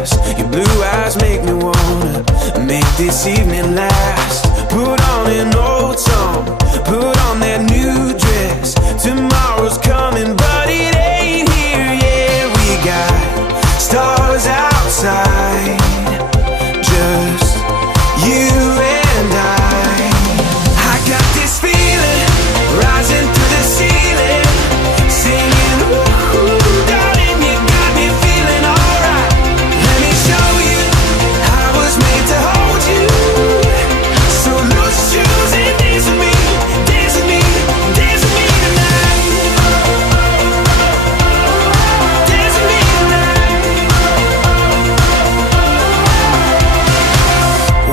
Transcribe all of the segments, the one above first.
past. Your blue eyes make me wanna make this evening last. Put on an old song, put on that new dress. Tomorrow's coming, but it ain't here yet. We got stars outside, just you and I got this feeling rising through the ceiling, singing, ooh, darling, you got me feeling alright. Let me show you I was made to hold you. So lose your shoes and dance with me, dance with me, dance with me tonight. Dance with me tonight.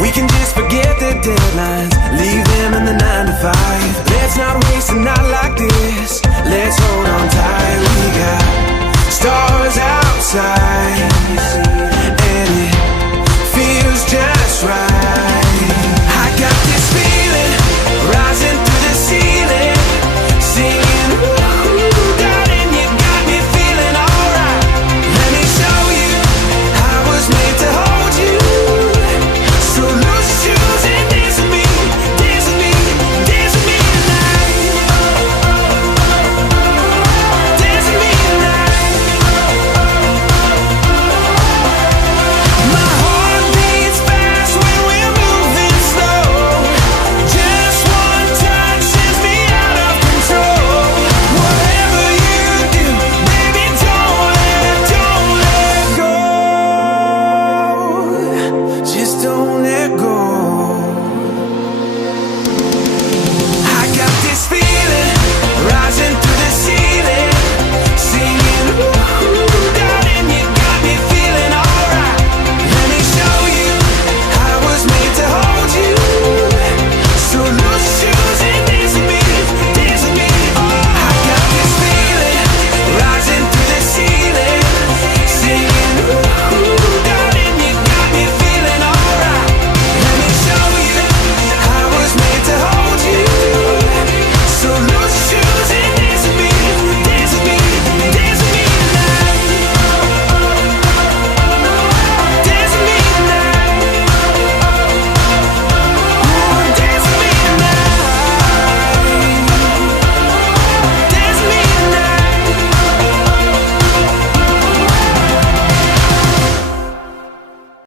We can just forget the deadlines, leave them in the 9 to 5. Let's not waste another